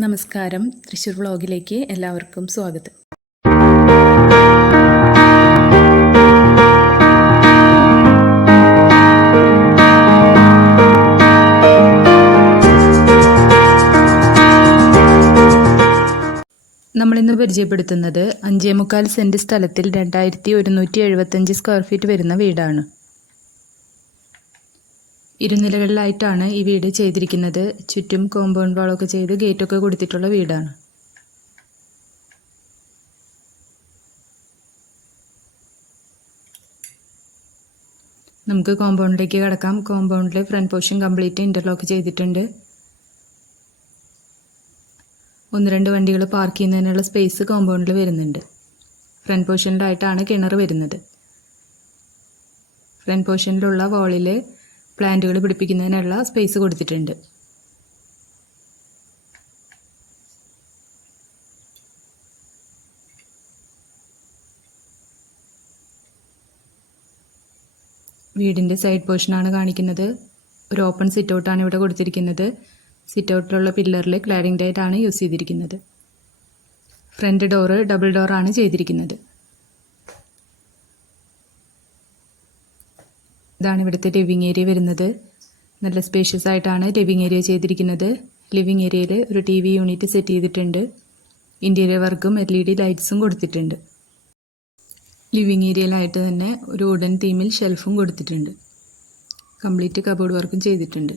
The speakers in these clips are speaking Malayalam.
നമസ്കാരം. തൃശ്ശൂർ വ്ളോഗിലേക്ക് എല്ലാവർക്കും സ്വാഗതം. നമ്മളിന്ന് പരിചയപ്പെടുത്തുന്നത് അഞ്ചേ മുക്കാൽ സെന്റ് സ്ഥലത്തിൽ രണ്ടായിരത്തി ഒരുന്നൂറ്റി എഴുപത്തഞ്ച് സ്ക്വയർ ഫീറ്റ് വരുന്ന വീടാണ്. ഇരുനിലകളിലായിട്ടാണ് ഈ വീട് ചെയ്തിരിക്കുന്നത്. ചുറ്റും കോമ്പൗണ്ട് വാളൊക്കെ ചെയ്ത് ഗേറ്റൊക്കെ കൊടുത്തിട്ടുള്ള വീടാണ്. നമുക്ക് കോമ്പൗണ്ടിലേക്ക് കിടക്കാം. കോമ്പൗണ്ടിൽ ഫ്രണ്ട് പോർഷൻ കംപ്ലീറ്റ് ഇന്റർലോക്ക് ചെയ്തിട്ടുണ്ട്. ഒന്ന് രണ്ട് വണ്ടികൾ പാർക്ക് ചെയ്യുന്നതിനുള്ള സ്പേസ് കോമ്പൗണ്ടിൽ വരുന്നുണ്ട്. ഫ്രണ്ട് പോർഷനിലായിട്ടാണ് കിണർ വരുന്നത്. ഫ്രണ്ട് പോർഷനിലുള്ള വാളിൽ പ്ലാന്റുകൾ പിടിപ്പിക്കുന്നതിനുള്ള സ്പേസ് കൊടുത്തിട്ടുണ്ട്. വീടിന്റെ സൈഡ് പോർഷനാണ് കാണിക്കുന്നത്. ഒരു ഓപ്പൺ സിറ്റ് ഔട്ടാണ് ഇവിടെ കൊടുത്തിരിക്കുന്നത്. സിറ്റ് ഔട്ടിലുള്ള പില്ലറിൽ ക്ലാരിംഗ് ഡയറ്റ് ആണ് യൂസ് ചെയ്തിരിക്കുന്നത്. ഫ്രണ്ട് ഡോറ് ഡബിൾ ഡോറാണ് ചെയ്തിരിക്കുന്നത്. ഇതാണ് ഇവിടുത്തെ ലിവിങ് ഏരിയ വരുന്നത്. നല്ല സ്പേഷ്യസ് ആയിട്ടാണ് ലിവിങ് ഏരിയ ചെയ്തിരിക്കുന്നത്. ലിവിങ് ഏരിയയിൽ ഒരു ടി വി യൂണിറ്റ് സെറ്റ് ചെയ്തിട്ടുണ്ട്. ഇന്റീരിയർ വർക്കും എൽ ഇ ഡി ലൈറ്റ്സും കൊടുത്തിട്ടുണ്ട്. ലിവിങ് ഏരിയയിലായിട്ട് തന്നെ ഒരു വുഡൻ തീമിൽ ഷെൽഫും കൊടുത്തിട്ടുണ്ട്. കംപ്ലീറ്റ് കബോർഡ് വർക്കും ചെയ്തിട്ടുണ്ട്.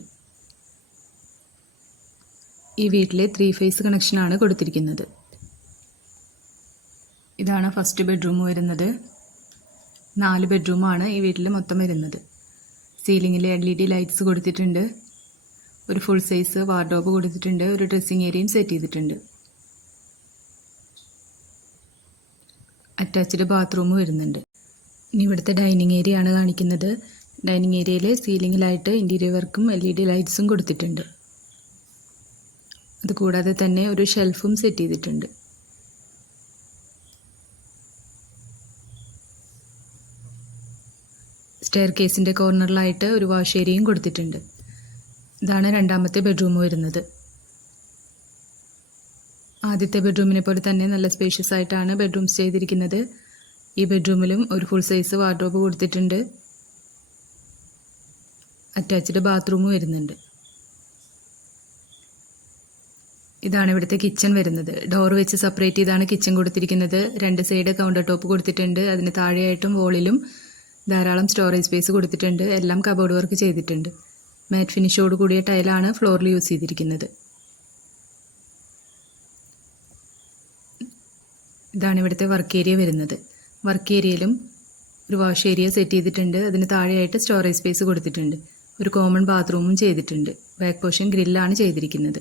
ഈ വീട്ടിലെ ത്രീ ഫേസ് കണക്ഷനാണ് കൊടുത്തിരിക്കുന്നത്. ഇതാണ് ഫസ്റ്റ് ബെഡ്റൂം വരുന്നത്. നാല് ബെഡ്റൂമാണ് ഈ വീട്ടിൽ മൊത്തം വരുന്നത്. സീലിങ്ങിൽ എൽ ഇ ഡി ലൈറ്റ്സ് കൊടുത്തിട്ടുണ്ട്. ഒരു ഫുൾ സൈസ് വാർഡ്രോബ് കൊടുത്തിട്ടുണ്ട്. ഒരു ഡ്രസ്സിങ് ഏരിയയും സെറ്റ് ചെയ്തിട്ടുണ്ട്. അറ്റാച്ച്ഡ് ബാത്റൂം വരുന്നുണ്ട്. ഇനി ഇവിടുത്തെ ഡൈനിങ് ഏരിയ ആണ് കാണിക്കുന്നത്. ഡൈനിങ് ഏരിയയിൽ സീലിങ്ങിലായിട്ട് ഇന്റീരിയർ വർക്കും എൽ ഇ ഡി ലൈറ്റ്സും കൊടുത്തിട്ടുണ്ട്. അതുകൂടാതെ തന്നെ ഒരു ഷെൽഫും സെറ്റ് ചെയ്തിട്ടുണ്ട്. സ്റ്റെയർ കേസിന്റെ കോർണറിലായിട്ട് ഒരു വാഷ് ഏരിയയും കൊടുത്തിട്ടുണ്ട്. ഇതാണ് രണ്ടാമത്തെ ബെഡ്റൂം വരുന്നത്. ആദ്യത്തെ ബെഡ്റൂമിനെ പോലെ തന്നെ നല്ല സ്പേഷ്യസ് ആയിട്ടാണ് ബെഡ്റൂംസ് ചെയ്തിരിക്കുന്നത്. ഈ ബെഡ്റൂമിലും ഒരു ഫുൾ സൈസ് വാർഡ്രോബ് കൊടുത്തിട്ടുണ്ട്. അറ്റാച്ച്ഡ് ബാത്റൂം വരുന്നുണ്ട്. ഇതാണ് ഇവിടുത്തെ കിച്ചൺ വരുന്നത്. ഡോർ വെച്ച് സെപ്പറേറ്റ് ചെയ്താണ് കിച്ചൺ കൊടുത്തിരിക്കുന്നത്. രണ്ട് സൈഡ് കൗണ്ടർ ടോപ്പ് കൊടുത്തിട്ടുണ്ട്. അതിന് താഴെയായിട്ടും വോളിലും ധാരാളം സ്റ്റോറേജ് സ്പേസ് കൊടുത്തിട്ടുണ്ട്. എല്ലാം കബോർഡ് വർക്ക് ചെയ്തിട്ടുണ്ട്. മാറ്റ് ഫിനിഷോട് കൂടിയ ടൈലാണ് ഫ്ലോറിൽ യൂസ് ചെയ്തിരിക്കുന്നത്. ഇതാണ് ഇവിടുത്തെ വർക്ക് ഏരിയ വരുന്നത്. വർക്ക് ഏരിയയിലും ഒരു വാഷ് ഏരിയ സെറ്റ് ചെയ്തിട്ടുണ്ട്. അതിന് താഴെയായിട്ട് സ്റ്റോറേജ് സ്പേസ് കൊടുത്തിട്ടുണ്ട്. ഒരു കോമൺ ബാത്റൂമും ചെയ്തിട്ടുണ്ട്. ബാക്ക് പോർഷൻ ഗ്രില്ലാണ് ചെയ്തിരിക്കുന്നത്.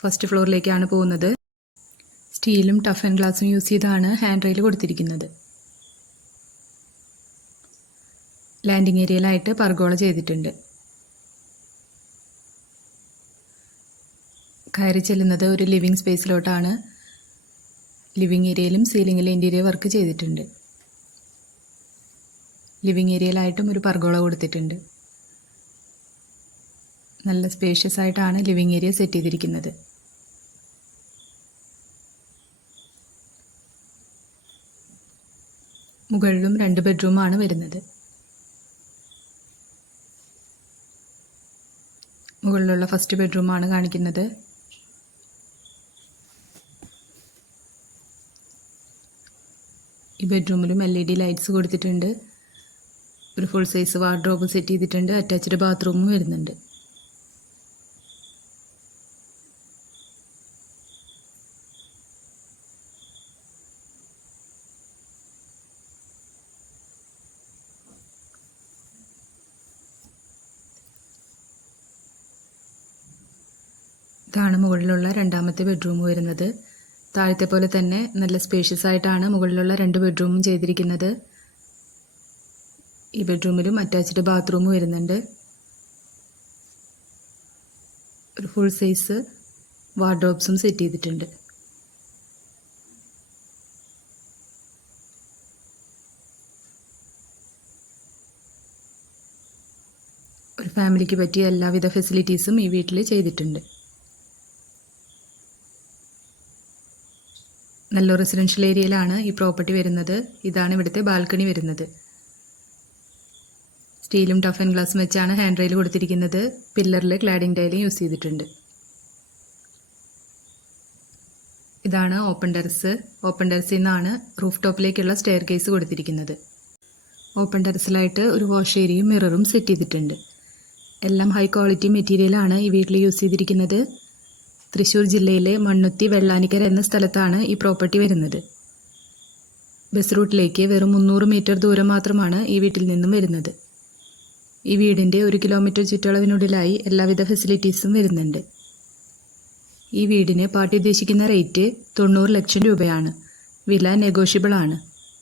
ഫസ്റ്റ് ഫ്ലോറിലേക്കാണ് പോകുന്നത്. സ്റ്റീലും ടഫ് ആൻഡ് ഗ്ലാസും യൂസ് ചെയ്താണ് ഹാൻഡ് റെയിൽ കൊടുത്തിരിക്കുന്നത്. ലാൻഡിംഗ് ഏരിയയിലായിട്ട് പർഗോള ചെയ്തിട്ടുണ്ട്. കയറി ചെല്ലുന്നത് ഒരു ലിവിങ് സ്പേസിലോട്ടാണ് ലിവിങ് ഏരിയയിലും സീലിംഗിലും ഇന്റീരിയർ വർക്ക് ചെയ്തിട്ടുണ്ട്. ലിവിങ് ഏരിയയിലായിട്ടും ഒരു പർഗോള കൊടുത്തിട്ടുണ്ട്. നല്ല സ്പേഷ്യസ് ആയിട്ടാണ് ലിവിങ് ഏരിയ സെറ്റ് ചെയ്തിരിക്കുന്നത്. മുകളിലും രണ്ട് ബെഡ്റൂമാണ് വരുന്നത്. മുകളിലുള്ള ഫസ്റ്റ് ബെഡ്റൂമാണ് കാണിക്കുന്നത്. ഈ ബെഡ്റൂമിലും എൽ ഇ ഡി ലൈറ്റ്സ് കൊടുത്തിട്ടുണ്ട്. ഒരു ഫുൾ സൈസ് വാർഡ്രോബ് സെറ്റ് ചെയ്തിട്ടുണ്ട്. അറ്റാച്ച്ഡ് ബാത്റൂമും വരുന്നുണ്ട്. ഇതാണ് മുകളിലുള്ള രണ്ടാമത്തെ ബെഡ്റൂം വരുന്നത്. താഴത്തെ പോലെ തന്നെ നല്ല സ്പേഷ്യസ് ആയിട്ടാണ് മുകളിലുള്ള രണ്ട് ബെഡ്റൂമും ചെയ്തിരിക്കുന്നത്. ഈ ബെഡ്റൂമിലും അറ്റാച്ച്ഡ് ബാത്റൂം വരുന്നുണ്ട്. ഒരു ഫുൾ സൈസ് വാർഡ്രോബ്സും സെറ്റ് ചെയ്തിട്ടുണ്ട്. ഒരു ഫാമിലിക്ക് പറ്റിയ എല്ലാവിധ ഫെസിലിറ്റീസും ഈ വീട്ടിൽ ചെയ്തിട്ടുണ്ട്. നല്ല റെസിഡൻഷ്യൽ ഏരിയയിലാണ് ഈ പ്രോപ്പർട്ടി വരുന്നത്. ഇതാണ് ഇവിടുത്തെ ബാൽക്കണി വരുന്നത്. സ്റ്റീലും ടഫ് ആൻഡ് ഗ്ലാസും വെച്ചാണ് ഹാൻഡ് റെയിൽ കൊടുത്തിരിക്കുന്നത്. പില്ലറിൽ ക്ലാഡിംഗ് ടൈലും യൂസ് ചെയ്തിട്ടുണ്ട്. ഇതാണ് ഓപ്പൺ ടെറസ്. ഓപ്പൺ ടെറസിൽ നിന്നാണ് റൂഫ് ടോപ്പിലേക്കുള്ള സ്റ്റെയർ കേസ് കൊടുത്തിരിക്കുന്നത്. ഓപ്പൺ ടെറസിലായിട്ട് ഒരു വാഷ് ഏരിയയും മിററും സെറ്റ് ചെയ്തിട്ടുണ്ട്. എല്ലാം ഹൈ ക്വാളിറ്റി മെറ്റീരിയലാണ് ഈ വീട്ടിൽ യൂസ് ചെയ്തിരിക്കുന്നത്. തൃശ്ശൂർ ജില്ലയിലെ മണ്ണുത്തി വെള്ളാനിക്കര എന്ന സ്ഥലത്താണ് ഈ പ്രോപ്പർട്ടി വരുന്നത്. ബസ് റൂട്ടിലേക്ക് വെറും മുന്നൂറ് മീറ്റർ ദൂരം മാത്രമാണ് ഈ വീട്ടിൽ നിന്നും വരുന്നത്. ഈ വീടിന്റെ ഒരു കിലോമീറ്റർ ചുറ്റളവിനുള്ളിലായി എല്ലാവിധ ഫെസിലിറ്റീസും വരുന്നുണ്ട്. ഈ വീടിന് പാർട്ടി ഉദ്ദേശിക്കുന്ന റേറ്റ് തൊണ്ണൂറ് ലക്ഷം രൂപയാണ്. വില നെഗോഷ്യബിൾ ആണ്